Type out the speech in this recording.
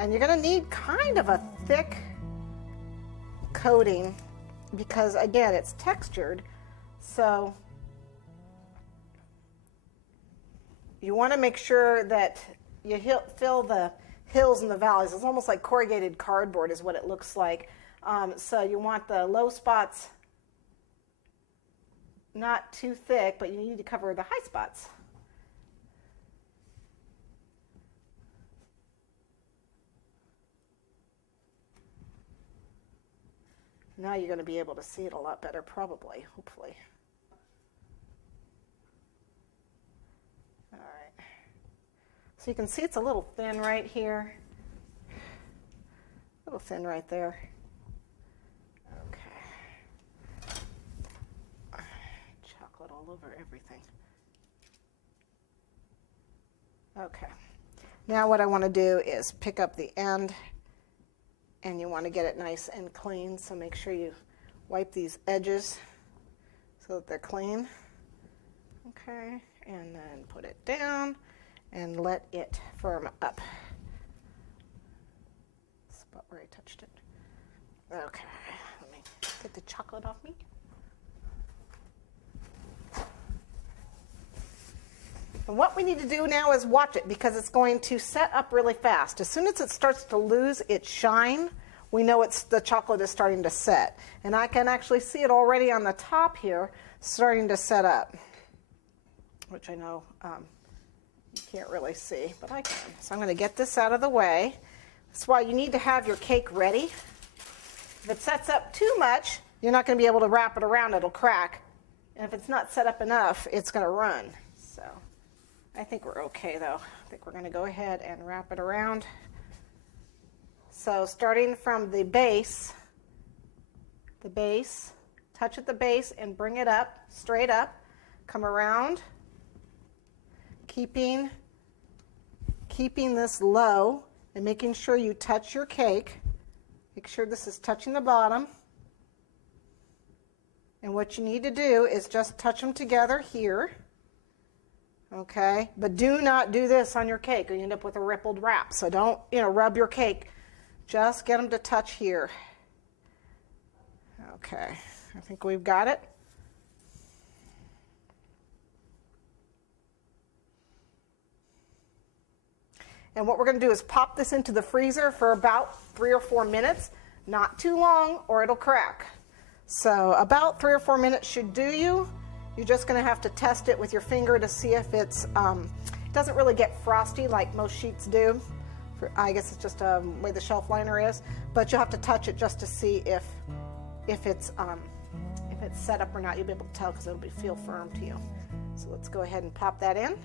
And you're going to need kind of a thick coating because, again, it's textured. So you want to make sure that you fill the hills and the valleys. It's almost like corrugated cardboard is what it looks like. So you want the low spots not too thick, but you need to cover the high spots. Now you're going to be able to see it a lot better, probably, hopefully. All right. So you can see it's a little thin right here. A little thin right there. Okay. Chocolate all over everything. Okay. Now what I want to do is pick up the end, and you want to get it nice and clean, so make sure you wipe these edges so that they're clean. Okay, and then put it down and let it firm up. Spot where I touched it. Okay, let me get the chocolate off me. And what we need to do now is watch it because it's going to set up really fast. As soon as it starts to lose its shine, we know the chocolate is starting to set. And I can actually see it already on the top here starting to set up, which I know you can't really see, but I can. So I'm going to get this out of the way. That's why you need to have your cake ready. If it sets up too much, you're not going to be able to wrap it around. It'll crack. And if it's not set up enough, it's going to run. So I think we're okay, though. I think we're going to go ahead and wrap it around. So starting from the base, touch at the base and bring it up, straight up, come around, keeping this low and making sure you touch your cake. Make sure this is touching the bottom. And what you need to do is just touch them together here. Okay, but do not do this on your cake or you end up with a rippled wrap. So don't, rub your cake. Just get them to touch here. Okay, I think we've got it. And what we're going to do is pop this into the freezer for about 3 or 4 minutes. Not too long or it'll crack. So about 3 or 4 minutes should do you. You're just going to have to test it with your finger to see if it doesn't really get frosty like most sheets do. I guess it's just the way the shelf liner is, but you'll have to touch it just to see if it's set up or not. You'll be able to tell because it'll feel firm to you. So let's go ahead and pop that in.